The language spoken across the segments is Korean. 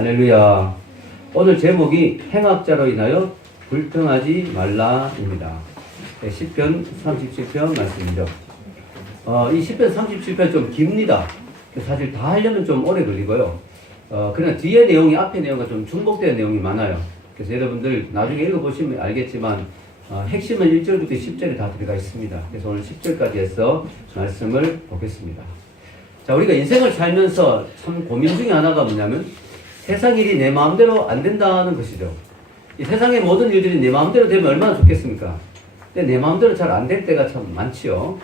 할렐루야. 오늘 제목이 행악자로 인하여 불평하지 말라입니다. 네, 시편 37편 말씀이죠. 이 시편 37편 좀 깁니다. 사실 다 하려면 좀 오래 걸리고요. 그냥 뒤에 내용이 앞에 내용과 좀 중복되는 내용이 많아요. 그래서 여러분들 나중에 읽어보시면 알겠지만 핵심은 1절부터 10절에 다 들어가 있습니다. 그래서 오늘 10절까지 해서 말씀을 보겠습니다. 자, 우리가 인생을 살면서 참 고민 중에 하나가 뭐냐면 세상 일이 내 마음대로 안 된다는 것이죠. 이 세상의 모든 일들이 내 마음대로 되면 얼마나 좋겠습니까? 근데 내 마음대로 잘 안 될 때가 참 많지요.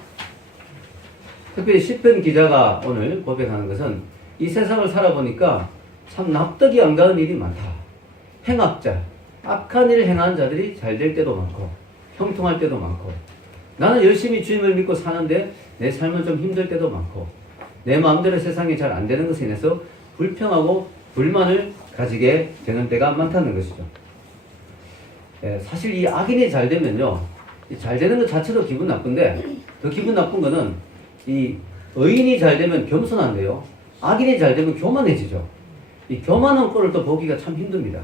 특별히 시편 기자가 오늘 고백하는 것은 이 세상을 살아보니까 참 납득이 안 가는 일이 많다. 행악자, 악한 일을 행하는 자들이 잘 될 때도 많고 형통할 때도 많고, 나는 열심히 주님을 믿고 사는데 내 삶은 좀 힘들 때도 많고, 내 마음대로 세상이 잘 안 되는 것에 인해서 불평하고 불만을 가지게 되는 때가 많다는 것이죠. 사실 이 악인이 잘 되면요, 잘 되는 것 자체도 기분 나쁜데, 더 기분 나쁜 거는 이 의인이 잘 되면 겸손한데요, 악인이 잘 되면 교만해지죠. 이 교만한 꼴을 또 보기가 참 힘듭니다.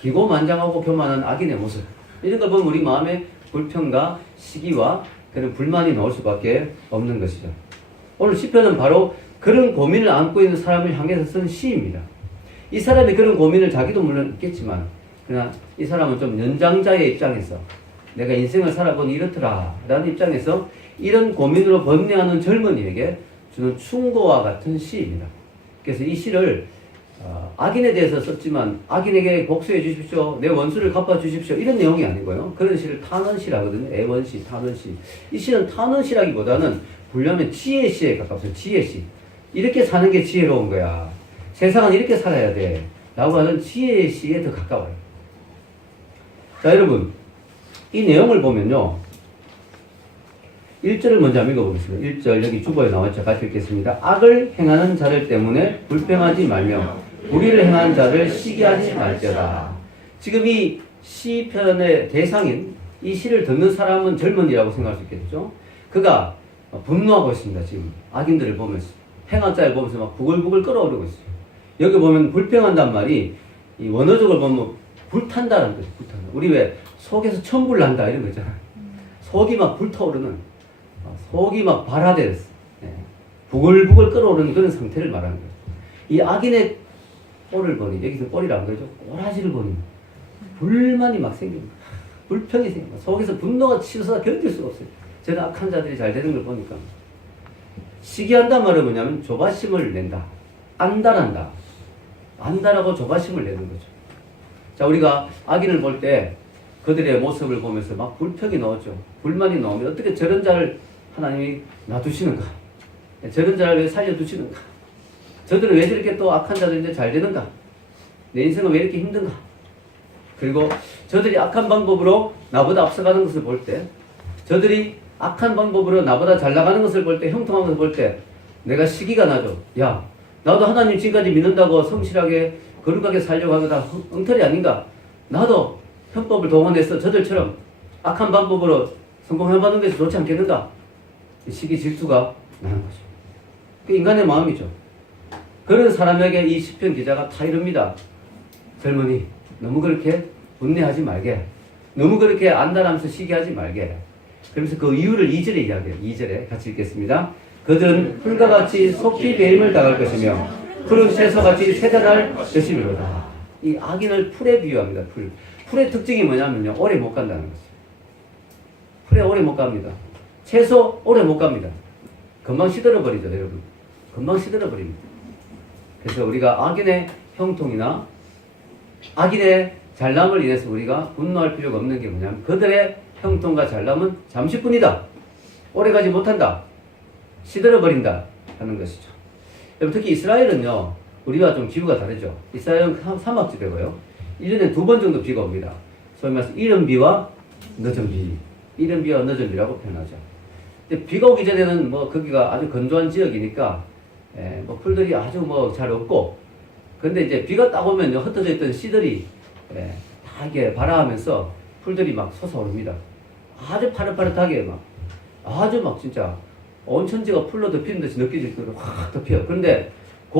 기고만장하고 교만한 악인의 모습, 이런 걸 보면 우리 마음에 불평과 시기와 그런 불만이 나올 수밖에 없는 것이죠. 오늘 시편은 바로 그런 고민을 안고 있는 사람을 향해서 쓴 시입니다. 이 사람이 그런 고민을 자기도 물론 있겠지만, 그러나 이 사람은 좀 연장자의 입장에서 내가 인생을 살아보니 이렇더라 라는 입장에서 이런 고민으로 번뇌하는 젊은이에게 주는 충고와 같은 시입니다. 그래서 이 시를 악인에 대해서 썼지만 악인에게 복수해 주십시오, 내 원수를 갚아 주십시오, 이런 내용이 아니고요. 그런 시를 탄원시라거든요. 애원시, 탄원시. 이 시는 탄원시라기보다는 불려면 지혜시에 가깝습니다. 지혜시. 이렇게 사는 게 지혜로운 거야, 세상은 이렇게 살아야 돼 라고 하는 지혜시에 더 가까워요. 자, 여러분, 이 내용을 보면요, 1절을 먼저 한번 읽어보겠습니다. 1절 여기 주보에 나와있죠. 같이 읽겠습니다. 악을 행하는 자들 때문에 불평하지 말며 불의를 행하는 자를 시기하지 말지어다. 지금 이 시편의 대상인 이 시를 듣는 사람은 젊은이라고 생각할 수 있겠죠. 그가 분노하고 있습니다. 지금 악인들을 보면서, 행악자를 보면서 막 부글부글 끓어오르고 있어요. 여기 보면 불평한단 말이 이 원어적으로 보면 불탄다라는 거죠. 불탄다. 우리 왜 속에서 천불 난다 이런 거 있잖아요. 속이 막 불타오르는, 속이 막 발화되었어. 부글부글 끓어오르는 그런 상태를 말하는 거예요. 이 악인의 꼴을 보니, 여기서 꼴이라고 그러죠. 꼬라지를 보니 불만이 막 생깁니다. 불평이 생깁니다. 속에서 분노가 치솟아 견딜 수가 없어요. 저는 악한 자들이 잘 되는 걸 보니까. 시기한단 말은 뭐냐면 조바심을 낸다, 안달한다. 안달하고 조바심을 내는 거죠. 자, 우리가 악인을 볼 때 그들의 모습을 보면서 막 불평이 나오죠. 불만이 나오면 어떻게 저런 자를 하나님이 놔두시는가? 저런 자를 왜 살려두시는가? 저들은 왜 저렇게 또 악한 자들인데 잘 되는가? 내 인생은 왜 이렇게 힘든가? 그리고 저들이 악한 방법으로 나보다 앞서가는 것을 볼 때, 저들이 악한 방법으로 나보다 잘 나가는 것을 볼 때, 형통한 것을 볼 때 내가 시기가 나죠. 야, 나도 하나님 지금까지 믿는다고 성실하게 거룩하게 살려고 하면 다 엉터리 아닌가? 나도 편법을 동원해서 저들처럼 악한 방법으로 성공해보는 것이 좋지 않겠는가? 시기 질투가 나는 거죠. 그 인간의 마음이죠. 그런 사람에게 이 시편 기자가 다 이럽니다. 젊은이, 너무 그렇게 분내하지 말게. 너무 그렇게 안달하면서 시기하지 말게. 그러면서 그 이유를 2절에 이야기해요. 2절에 같이 읽겠습니다. 그들은 풀과 같이 속히 배임을 당할 것이며 푸른 채소같이 쇠잔할 것이미로다. 이 악인을 풀에 비유합니다. 풀. 풀의 특징이 뭐냐면요, 오래 못 간다는 거죠. 풀에 오래 못 갑니다. 채소 오래 못 갑니다. 금방 시들어버리죠, 여러분. 금방 시들어버립니다. 그래서 우리가 악인의 형통이나 악인의 잘남을 인해서 우리가 분노할 필요가 없는 게 뭐냐면, 그들의 형통과 잘남은 잠시뿐이다. 오래가지 못한다. 시들어버린다 하는 것이죠. 특히 이스라엘은요, 우리와 좀 기후가 다르죠. 이스라엘은 사막지대고요, 1년에 2번 정도 비가 옵니다. 소위 말해서 이른 비와 늦은 비, 이른 비와 늦은 비라고 표현하죠. 근데 비가 오기 전에는 뭐 거기가 아주 건조한 지역이니까 뭐 풀들이 아주 뭐 잘 없고, 근데 이제 비가 딱 오면요, 흩어져 있던 씨들이 다 이게 발아하면서 풀들이 막 솟아오릅니다. 아주 파릇파릇하게 막, 아주 막 진짜 온 천지가 풀로 덮이는 듯이 느껴질 정도로 확 덮여요. 그런데 그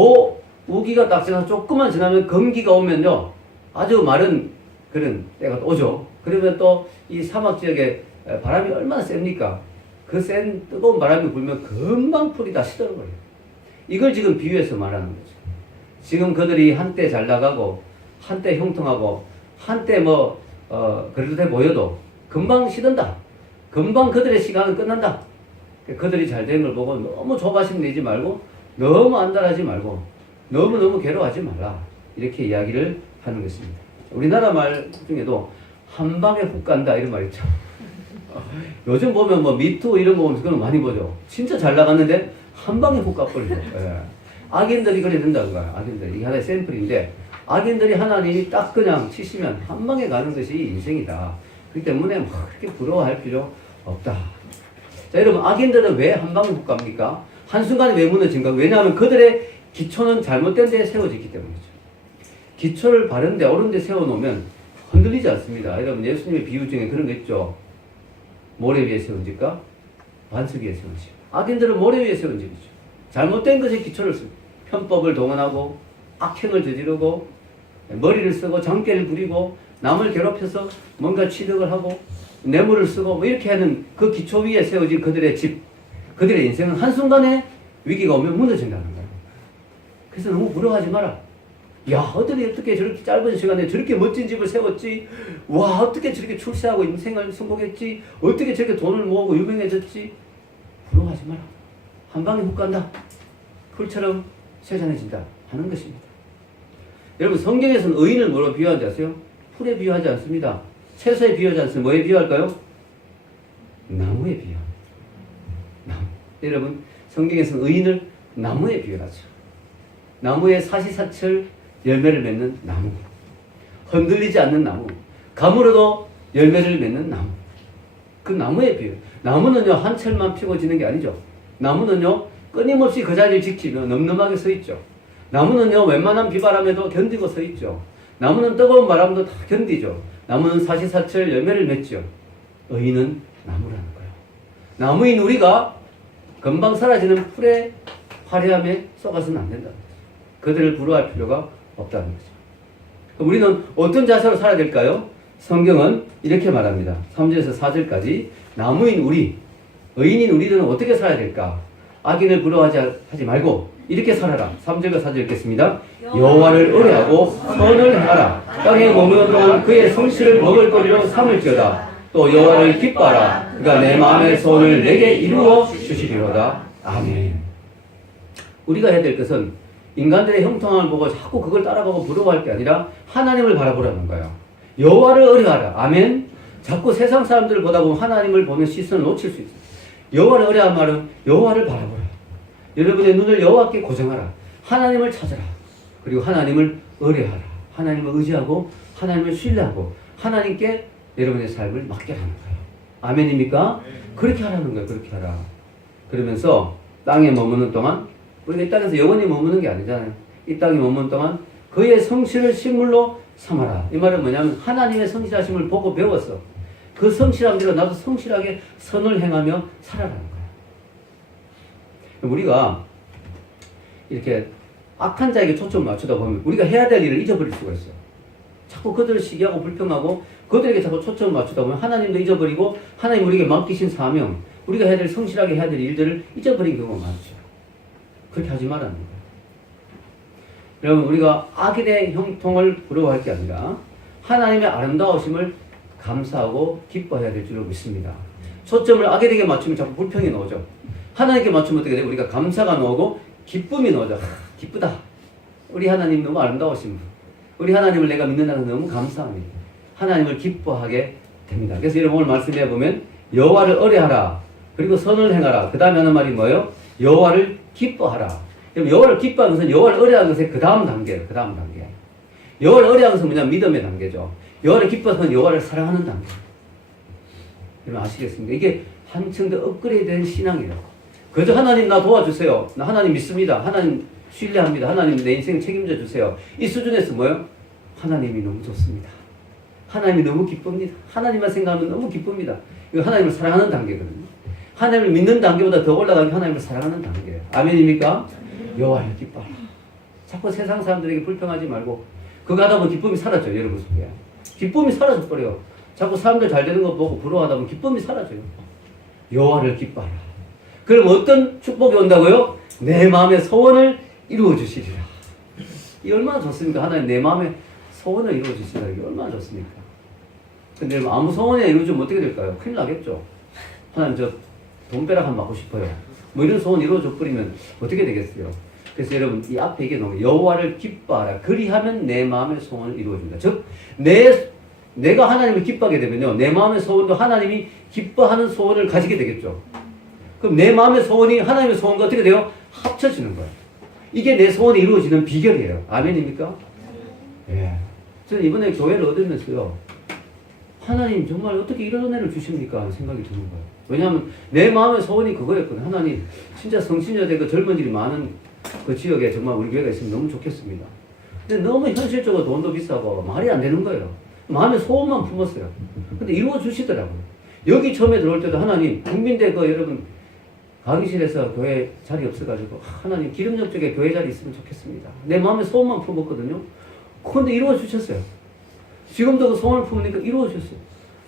우기가 딱 지나서 조금만 지나면 건기가 오면요. 아주 마른 그런 때가 오죠. 그러면 또 이 사막 지역에 바람이 얼마나 셉니까? 그 센 뜨거운 바람이 불면 금방 풀이 다 시들어버려요. 이걸 지금 비유해서 말하는 거죠. 지금 그들이 한때 잘 나가고 한때 형통하고 한때 그래도 돼 보여도 금방 시든다. 금방 그들의 시간은 끝난다. 그들이 잘 되는 걸 보고 너무 조바심 내지 말고 너무 안달하지 말고 너무너무 괴로워하지 말라. 이렇게 이야기를 하는 것입니다. 우리나라 말 중에도 한 방에 훅 간다 이런 말 있죠. 요즘 보면 미투 이런 거 보면서 그런 거 많이 보죠. 진짜 잘 나갔는데 한 방에 훅 가버리죠. 예. 악인들이 그래 된다는 거야. 악인들이. 이게 하나의 샘플인데 악인들이 하나님이 딱 그냥 치시면 한 방에 가는 것이 인생이다. 그렇기 때문에 그렇게 부러워할 필요 없다. 자, 여러분, 악인들은 왜 한 방에 훅 갑니까? 한순간에 왜 무너진가? 왜냐하면 그들의 기초는 잘못된 데에 세워졌기 때문이죠. 기초를 바른 데, 옳은 데 세워놓으면 흔들리지 않습니다. 여러분, 예수님의 비유 중에 그런 거 있죠. 모래 위에 세운 집과 반석 위에 세운 집. 악인들은 모래 위에 세운 집이죠. 잘못된 것에 기초를 쓰고, 편법을 동원하고, 악행을 저지르고, 머리를 쓰고, 정계를 부리고, 남을 괴롭혀서 뭔가 취득을 하고, 뇌물을 쓰고, 이렇게 하는 그 기초 위에 세워진 그들의 집, 그들의 인생은 한순간에 위기가 오면 무너진다는 거예요. 그래서 너무 부러워하지 마라. 야, 어떻게 저렇게 짧은 시간에 저렇게 멋진 집을 세웠지? 와, 어떻게 저렇게 출세하고 인생을 성공했지? 어떻게 저렇게 돈을 모으고 유명해졌지? 부러워하지 마라. 한 방에 훅 간다. 풀처럼 세잔해진다 하는 것입니다. 여러분, 성경에서는 의인을 뭐로 비유하지 아세요? 풀에 비유하지 않습니다. 채소에 비유하지 않습니다. 뭐에 비유할까요? 나무에 비유합니다. 나무. 여러분, 성경에서는 의인을 나무에 비유하죠. 나무에 사시사철 열매를 맺는 나무. 흔들리지 않는 나무. 가물어도 열매를 맺는 나무. 그 나무에 비유. 나무는요, 한 철만 피고 지는 게 아니죠. 나무는요, 끊임없이 그 자리를 지키며 늠름하게 서 있죠. 나무는요, 웬만한 비바람에도 견디고 서 있죠. 나무는 뜨거운 바람도 다 견디죠. 나무는 사시사철 열매를 맺죠. 의인은 나무라는 거예요. 나무인 우리가 금방 사라지는 풀의 화려함에 속아서는 안 된다는 거죠. 그들을 부러워할 필요가 없다는 거죠. 우리는 어떤 자세로 살아야 될까요? 성경은 이렇게 말합니다. 3절에서 4절까지 나무인 우리, 의인인 우리들은 어떻게 살아야 될까? 악인을 부러워하지 말고 이렇게 살아라. 3절과 4절 읽겠습니다. 여호와를 의뢰하고 선을 행하라. 땅에 머무는 동안 그의 성실을 먹을거리로 삼을지어다. 또 여호와를 기뻐하라. 그가 내 마음의 소원을 내게 이루어 주시리로다. 아멘. 우리가 해야 될 것은 인간들의 형통함을 보고 자꾸 그걸 따라가고 부러워할 게 아니라 하나님을 바라보라는 거예요. 여호와를 의뢰하라. 아멘. 자꾸 세상 사람들을 보다 보면 하나님을 보는 시선을 놓칠 수 있어요. 여호와를 의뢰하는 말은 여호와를 바라보라. 여러분의 눈을 여호와께 고정하라. 하나님을 찾아라. 그리고 하나님을 의뢰하라. 하나님을 의지하고 하나님을 신뢰하고 하나님께 여러분의 삶을 맡겨라는 거예요. 아멘입니까? 그렇게 하라는 거예요. 그렇게 하라. 그러면서 땅에 머무는 동안 우리가 이 땅에서 영원히 머무는 게 아니잖아요. 이 땅에 머무는 동안 그의 성실을 식물로 삼아라. 이 말은 뭐냐면 하나님의 성실하심을 보고 배웠어. 그 성실함대로 나도 성실하게 선을 행하며 살아라는 거예요. 우리가 이렇게 악한 자에게 초점을 맞추다 보면 우리가 해야 될 일을 잊어버릴 수가 있어요. 자꾸 그들을 시기하고 불평하고 그들에게 자꾸 초점을 맞추다 보면 하나님도 잊어버리고 하나님 우리에게 맡기신 사명, 우리가 해야 될 성실하게 해야 될 일들을 잊어버린 경우가 많죠. 그렇게 하지 말라는 거예요. 여러분, 우리가 악인의 형통을 부러워할 게 아니라 하나님의 아름다우심을 감사하고 기뻐해야 될 줄로 믿습니다. 초점을 악인에게 맞추면 자꾸 불평이 나오죠. 하나님께 맞추면 어떻게 돼요? 우리가 감사가 나오고 기쁨이 나오죠. 기쁘다. 우리 하나님 너무 아름다우신 분. 우리 하나님을 내가 믿는다는 너무 감사합니다. 하나님을 기뻐하게 됩니다. 그래서 여러분 오늘 말씀해 보면 여호와를 의뢰하라. 그리고 선을 행하라. 그 다음에 하는 말이 뭐예요? 여호와를 기뻐하라. 여호와를 기뻐하는 것은 여호와를 의뢰하는 것의 그 다음 단계예요. 그 다음 단계. 여호와를 의뢰하는 것은 뭐냐? 믿음의 단계죠. 여호와를 기뻐하는 것은 여호와를 사랑하는 단계. 여러분 아시겠습니까? 이게 한층 더 업그레이드된 신앙이에요. 그저 하나님 나 도와주세요. 나 하나님 믿습니다. 하나님 신뢰합니다. 하나님 내 인생 책임져 주세요. 이 수준에서 뭐예요? 하나님이 너무 좋습니다. 하나님이 너무 기쁩니다. 하나님만 생각하면 너무 기쁩니다. 이거 하나님을 사랑하는 단계거든요. 하나님을 믿는 단계보다 더 올라가는 게 하나님을 사랑하는 단계예요. 아멘입니까? 여호와를 기뻐하라. 자꾸 세상 사람들에게 불평하지 말고 그거 하다 보면 기쁨이 사라져요. 여러분 속에. 기쁨이 사라져 버려요. 자꾸 사람들 잘 되는 거 보고 부러워하다 보면 기쁨이 사라져요. 여호와를 기뻐하라. 그럼 어떤 축복이 온다고요? 내 마음의 소원을 이루어 주시리라. 이 얼마나 좋습니까? 하나님 내 마음의 소원을 이루어 주시라. 이게 얼마나 좋습니까? 근데 아무 소원이나 이루어지면 어떻게 될까요? 큰일 나겠죠. 하나님 저 돈벼락 한 맞고 싶어요. 뭐 이런 소원 이루어져 버리면 어떻게 되겠어요? 그래서 여러분 이 앞에 이게 나오는 여호와를 기뻐하라. 그리하면 내 마음의 소원을 이루어준다. 즉 내가 하나님을 기뻐하게 되면요, 내 마음의 소원도 하나님이 기뻐하는 소원을 가지게 되겠죠. 그럼 내 마음의 소원이 하나님의 소원과 어떻게 돼요? 합쳐지는 거예요. 이게 내 소원이 이루어지는 비결이에요. 아멘입니까? 예. 저는 이번에 교회를 얻으면서요, 하나님 정말 어떻게 이런 은혜를 주십니까? 생각이 드는 거예요. 왜냐하면 내 마음의 소원이 그거였거든요. 하나님 진짜 성신여대 젊은이들이 많은 그 지역에 정말 우리 교회가 있으면 너무 좋겠습니다. 근데 너무 현실적으로 돈도 비싸고 말이 안 되는 거예요. 마음의 소원만 품었어요. 근데 이루어 주시더라고요. 여기 처음에 들어올 때도 하나님 국민대 그 여러분 강의실에서 교회 자리 없어가지고 하나님 기름역 쪽에 교회 자리 있으면 좋겠습니다. 내 마음의 소원만 품었거든요. 그런데 이루어 주셨어요. 지금도 그 소원을 품으니까 이루어 주셨어요.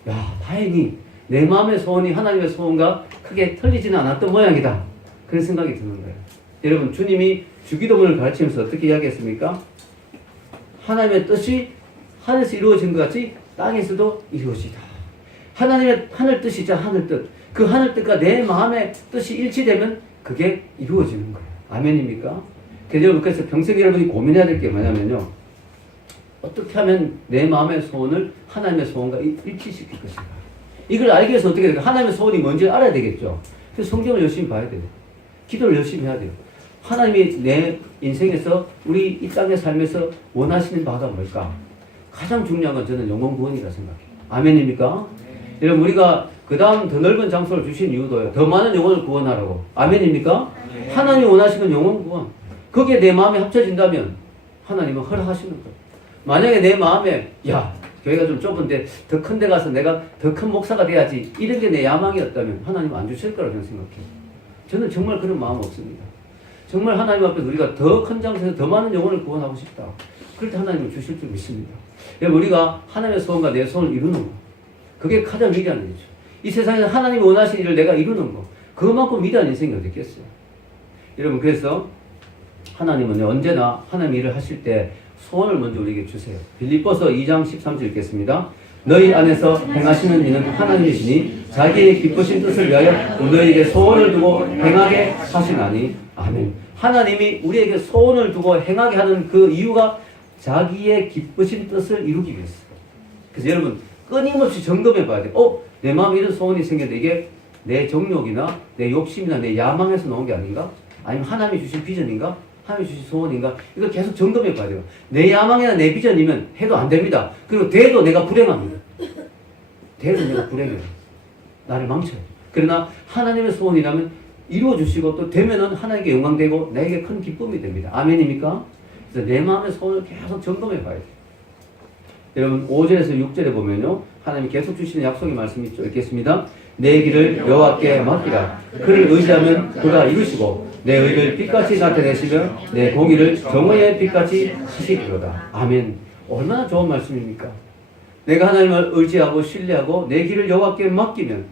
야, 다행히 내 마음의 소원이 하나님의 소원과 크게 틀리지는 않았던 모양이다. 그런 생각이 드는 거예요. 여러분 주님이 주기도문을 가르치면서 어떻게 이야기했습니까? 하나님의 뜻이 하늘에서 이루어진 것 같이 땅에서도 이루어지다. 하나님의 하늘 뜻이자 하늘 뜻. 그 하늘 뜻과 내 마음의 뜻이 일치되면 그게 이루어지는 거예요. 아멘입니까? 그래서 평생 여러분이 고민해야 될 게 뭐냐면요. 어떻게 하면 내 마음의 소원을 하나님의 소원과 일치시킬 것인가. 이걸 알기 위해서 어떻게 될까? 하나님의 소원이 뭔지 알아야 되겠죠. 그래서 성경을 열심히 봐야 돼요. 기도를 열심히 해야 돼요. 하나님이 내 인생에서 우리 이 땅의 삶에서 원하시는 바가 뭘까? 가장 중요한 건 저는 영혼 구원이라 생각해요. 아멘입니까? 네. 여러분 우리가 그 다음 더 넓은 장소를 주신 이유도요. 더 많은 영혼을 구원하라고. 아멘입니까? 네. 하나님이 원하시는 영혼 구원. 거기에 내 마음이 합쳐진다면 하나님은 허락하시는 거예요. 만약에 내 마음에 야 교회가 좀 좁은데 더 큰 데 가서 내가 더 큰 목사가 돼야지 이런 게 내 야망이었다면 하나님은 안 주실 거라고 저는 생각해요. 저는 정말 그런 마음 없습니다. 정말 하나님 앞에서 우리가 더 큰 장소에서 더 많은 영혼을 구원하고 싶다. 그럴 때 하나님은 주실 줄 믿습니다. 우리가 하나님의 소원과 내 소원을 이루는 거. 그게 가장 위대한 일이죠. 이 세상에서 하나님이 원하신 일을 내가 이루는 거. 그것만큼 위대한 인생이 어디 있겠어요. 여러분 그래서 하나님은 언제나 하나님 일을 하실 때 소원을 먼저 우리에게 주세요. 빌립보서 2장 13절 읽겠습니다. 너희 안에서 행하시는 이는 하나님이시니 자기의 기쁘신 뜻을 위하여 너희에게 소원을 두고 행하게 하시나니. 아멘. 하나님이 우리에게 소원을 두고 행하게 하는 그 이유가 자기의 기쁘신 뜻을 이루기 위해서. 그래서 여러분 끊임없이 점검해 봐야 돼요. 내 마음에 이런 소원이 생겼는데 이게 내 정욕이나 내 욕심이나 내 야망에서 나온 게 아닌가? 아니면 하나님이 주신 비전인가? 하나님이 주신 소원인가? 이걸 계속 점검해 봐야 돼요. 내 야망이나 내 비전이면 해도 안 됩니다. 그리고 돼도 내가 불행합니다. 돼도 내가 불행해요. 나를 망쳐요. 그러나 하나님의 소원이라면 이루어주시고 또 되면은 하나님께 영광되고 나에게 큰 기쁨이 됩니다. 아멘입니까? 그래서 내 마음의 소원을 계속 점검해 봐야 돼요. 여러분 5절에서 6절에 보면요. 하나님이 계속 주시는 약속의 말씀이 있죠. 읽겠습니다. 내 길을 여호와께 맡기라. 그를 의지하면 그가 이루시고 내 의를 빛같이 나타내시며 내 공의를 정오의 빛같이 하시리로다. 아멘. 얼마나 좋은 말씀입니까? 내가 하나님을 의지하고 신뢰하고 내 길을 여호와께 맡기면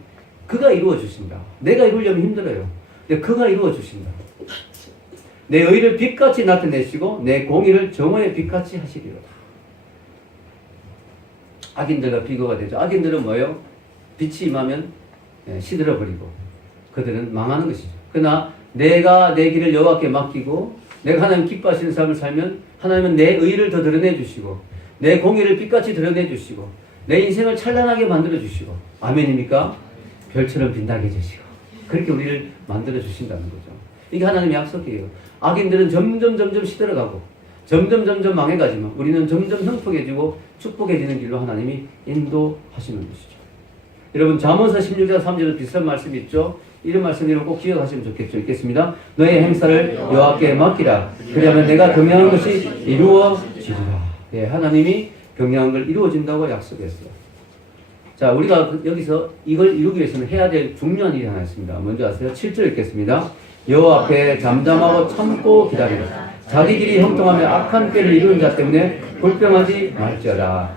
그가 이루어 주신다. 내가 이루려면 힘들어요. 근데 그가 이루어 주신다. 내 의를 빛같이 나타내시고 내 공의를 정오의 빛같이 하시리로다. 악인들과 비교가 되죠. 악인들은 뭐예요? 빛이 임하면 시들어버리고 그들은 망하는 것이죠. 그러나 내가 내 길을 여호와께 맡기고 내가 하나님 기뻐하시는 삶을 살면 하나님은 내 의를 더 드러내 주시고 내 공의를 빛같이 드러내 주시고 내 인생을 찬란하게 만들어 주시고 아멘입니까? 별처럼 빛나게 해주시고 그렇게 우리를 만들어 주신다는 거죠. 이게 하나님의 약속이에요. 악인들은 점점 시들어가고 점점 망해가지만 우리는 점점 형통해지고 축복해지는 길로 하나님이 인도하시는 것이죠. 여러분 잠언서 16장 3절에 비슷한 말씀이 있죠. 이런 말씀 여러분 꼭 기억하시면 좋겠죠. 읽겠습니다. 너의 행사를 여호와께 맡기라. 그리하면 내가 경영한 것이 이루어지리라. 예, 하나님이 경영한 걸 이루어진다고 약속했어요. 자, 우리가 여기서 이걸 이루기 위해서는 해야 될 중요한 일이 하나 있습니다. 먼저 아세요? 7절 읽겠습니다. 여호와 앞에 잠잠하고 참고 기다리라. 자기들이 형통하며 악한 꾀를 이루는 자 때문에 불평하지 말지어다.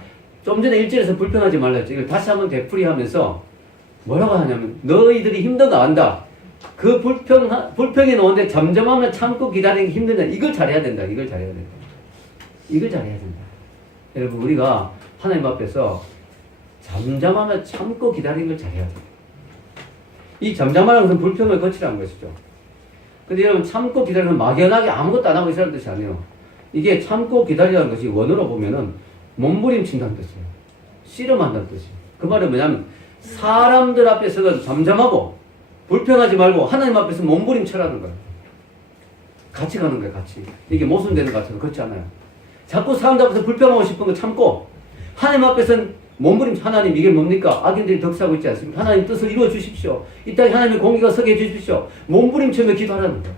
좀 전에 1절에서 불평하지 말라 했죠. 이걸 다시 한번 되풀이하면서 뭐라고 하냐면 너희들이 힘든 거 안다. 그 불평이 나오는데 잠잠하면 참고 기다리는 게 힘드냐. 이걸 잘해야 된다. 이걸 잘해야 된다. 이걸 잘해야 된다. 여러분 우리가 하나님 앞에서 잠잠하며 참고 기다리는 걸 잘해야 된다. 이 잠잠하는 것은 불평을 거치라는 것이죠. 근데 여러분 참고 기다리면 막연하게 아무것도 안 하고 있으라는 뜻이 아니에요. 이게 참고 기다리라는 것이 원어로 보면은 몸부림친다는 뜻이에요. 씨름한다는 뜻이에요. 그 말은 뭐냐면 사람들 앞에서는 잠잠하고 불평하지 말고 하나님 앞에서 몸부림쳐라는 거예요. 같이 가는 거예요. 같이. 이게 모순되는 것 같아서 그렇지 않아요. 자꾸 사람들 앞에서 불평하고 싶은 거 참고 하나님 앞에서는 몸부림. 하나님 이게 뭡니까? 악인들이 덕사하고 있지 않습니까? 하나님 뜻을 이루어 주십시오. 이 땅에 하나님의 공의가 서게 해주십시오. 몸부림치며 기도하라는 거예요.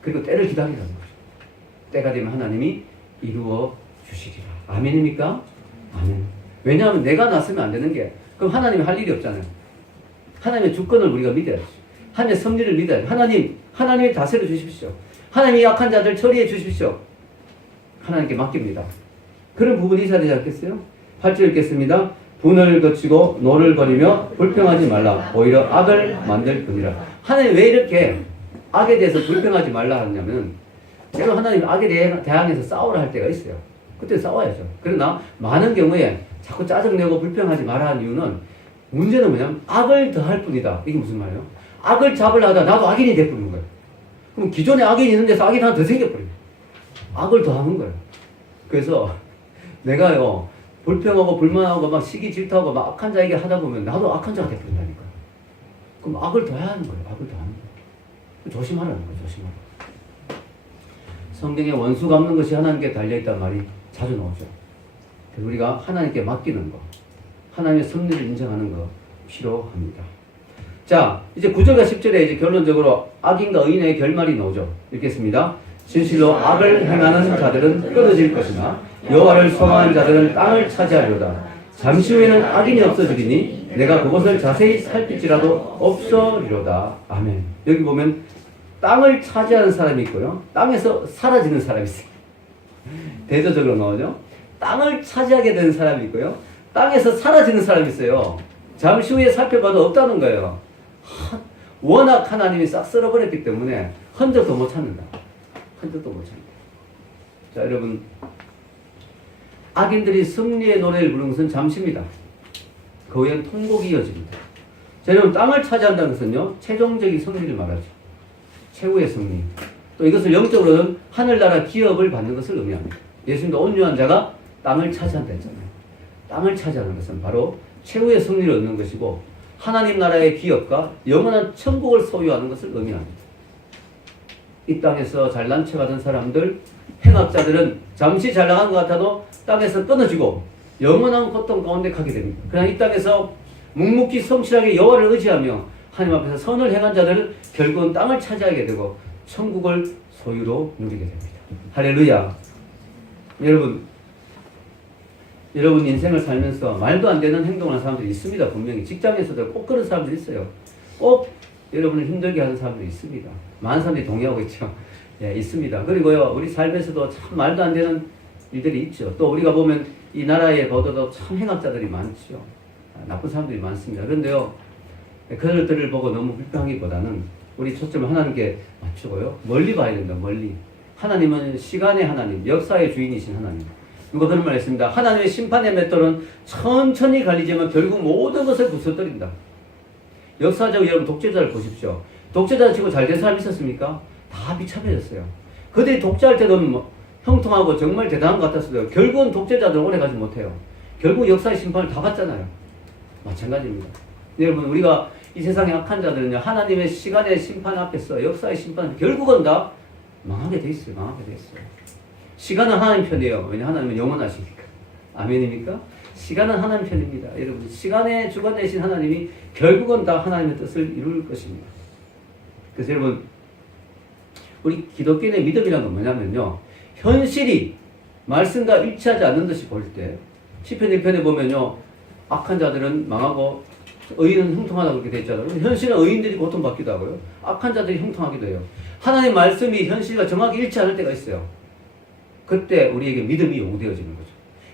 그리고 때를 기다리라는 거죠. 때가 되면 하나님이 이루어 주시리라. 아멘입니까? 아멘. 왜냐하면 내가 났으면 안 되는 게 그럼 하나님이 할 일이 없잖아요. 하나님의 주권을 우리가 믿어야지. 하나님의 섭리를 믿어야지. 하나님이 다스려 주십시오. 하나님이 약한 자들 처리해 주십시오. 하나님께 맡깁니다. 그런 부분이 있어야 되지 않겠어요? 8절 읽겠습니다. 분을 거치고 노를 버리며 불평하지 말라. 오히려 악을 만들 뿐이라. 하나님 왜 이렇게 악에 대해서 불평하지 말라 하냐면 제가 하나님 악에 대항해서 싸우라 할 때가 있어요. 그때 싸워야죠. 그러나 많은 경우에 자꾸 짜증내고 불평하지 말라 하는 이유는 문제는 뭐냐면 악을 더할 뿐이다. 이게 무슨 말이에요? 악을 잡으려 하다 나도 악인이 돼버리는 거예요. 그럼 기존에 악인이 있는 데서 악인이 하나 더 생겨버려요. 악을 더하는 거예요. 그래서 내가요 불평하고 불만하고 막 시기 질투하고 막 악한 자에게 하다 보면 나도 악한 자가 돼버린다니까. 그럼 악을 더해야 하는 거예요. 악을 더하는 거예요. 조심하라는 거예요. 조심하라. 성경에 원수 갚는 것이 하나님께 달려있단 말이 자주 나오죠. 그래서 우리가 하나님께 맡기는 거, 하나님의 섭리를 인정하는 거 필요합니다. 자, 이제 9절과 10절에 이제 결론적으로 악인과 의인의 결말이 나오죠. 읽겠습니다. 진실로 악을 행하는 자들은 끊어질 것이나 여호와를 소망하는 자들은 땅을 차지하려다. 잠시 후에는 악인이 없어지리니 내가 그것을 자세히 살필지라도 없어리로다. 아멘. 여기 보면 땅을 차지하는 사람이 있고요. 땅에서 사라지는 사람이 있어요. 대조적으로 나오죠. 땅을 차지하게 되는 사람이 있고요. 땅에서 사라지는 사람이 있어요. 잠시 후에 살펴봐도 없다는 거예요. 워낙 하나님이 싹 쓸어버렸기 때문에 흔적도 못 찾는다. 흔적도 못 찾는다. 자, 여러분. 악인들이 승리의 노래를 부르는 것은 잠시입니다. 그 후엔 통곡이 이어집니다. 자, 여러분, 땅을 차지한다는 것은요, 최종적인 승리를 말하죠. 최후의 승리. 또 이것을 영적으로는 하늘나라 기업을 받는 것을 의미합니다. 예수님도 온유한 자가 땅을 차지한다 했잖아요. 땅을 차지하는 것은 바로 최후의 승리를 얻는 것이고 하나님 나라의 기업과 영원한 천국을 소유하는 것을 의미합니다. 이 땅에서 잘난 척하던 사람들, 행악자들은 잠시 잘 나간 것 같아도 땅에서 끊어지고 영원한 고통 가운데 가게 됩니다. 그러나 이 땅에서 묵묵히 성실하게 여호와를 의지하며 하나님 앞에서 선을 행한 자들은 결국은 땅을 차지하게 되고 천국을 소유로 누리게 됩니다. 할렐루야. 여러분 인생을 살면서 말도 안 되는 행동을 하는 사람들이 있습니다. 분명히 직장에서도 꼭 그런 사람들이 있어요. 꼭 여러분을 힘들게 하는 사람들이 있습니다. 많은 사람들이 동의하고 있죠. 예, 있습니다. 그리고요, 우리 삶에서도 참 말도 안 되는 일들이 있죠. 또 우리가 보면 이 나라에 보더라도 참 행악자들이 많죠. 나쁜 사람들이 많습니다. 그런데요, 그들을 보고 너무 불평하기보다는 우리 초점을 하나님께 맞추고요, 멀리 봐야 된다. 멀리. 하나님은 시간의 하나님, 역사의 주인이신 하나님. 누가 그런 말 했습니다. 하나님의 심판의 맷돌은 천천히 갈리지만 결국 모든 것을 부숴뜨린다. 역사적으로 여러분 독재자를 보십시오. 독재자 치고 잘 된 사람이 있었습니까? 다 비참해졌어요. 그들이 독재할 때는 뭐 형통하고 정말 대단한 것 같았어요. 결국은 독재자들은 오래 가지 못해요. 결국 역사의 심판을 다 받잖아요. 마찬가지입니다. 여러분, 우리가 이 세상의 악한 자들은요, 하나님의 시간의 심판 앞에서 역사의 심판 결국은 다 망하게 돼 있어요. 망하게 돼 있어요. 시간은 하나님 편이에요. 왜냐, 하나님은 영원하시니까. 아멘입니까? 시간은 하나님 편입니다. 여러분, 시간의 주관 되신 하나님이 결국은 다 하나님의 뜻을 이룰 것입니다. 그래서 여러분, 우리 기독교인의 믿음이란 건 뭐냐면요, 현실이 말씀과 일치하지 않는 듯이 보일 때, 시편 1편에 보면요, 악한 자들은 망하고 의인은 형통하다고 그렇게 돼 있잖아요. 현실은 의인들이 고통받기도 하고요. 악한 자들이 형통하기도 해요. 하나님 말씀이 현실과 정확히 일치 않을 때가 있어요. 그때 우리에게 믿음이 요구되어지는 거죠.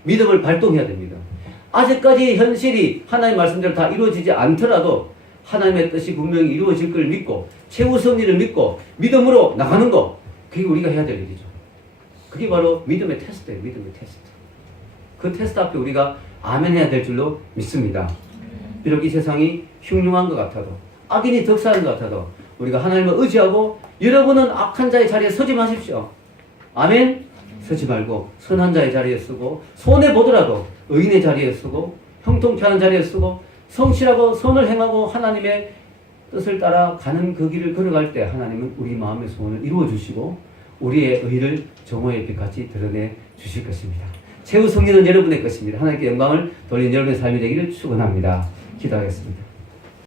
믿음을 발동해야 됩니다. 아직까지 현실이 하나님 말씀대로 다 이루어지지 않더라도 하나님의 뜻이 분명히 이루어질 걸 믿고 최후 승리를 믿고 믿음으로 나가는 거, 그게 우리가 해야 될 일이죠. 그게 바로 믿음의 테스트예요. 믿음의 테스트. 그 테스트 앞에 우리가 아멘 해야 될 줄로 믿습니다. 비록 이 세상이 흉흉한 것 같아도 악인이 득세하는 것 같아도 우리가 하나님을 의지하고 여러분은 악한 자의 자리에 서지 마십시오. 아멘? 서지 말고 선한 자의 자리에 서고 손해보더라도 의인의 자리에 서고 형통케 하는 자리에 서고 성실하고 선을 행하고 하나님의 뜻을 따라 가는 그 길을 걸어갈 때 하나님은 우리 마음의 소원을 이루어 주시고 우리의 의를 정오의 빛같이 드러내 주실 것입니다. 최후 승리는 여러분의 것입니다. 하나님께 영광을 돌린 여러분의 삶이 되기를 축원합니다. 기도하겠습니다.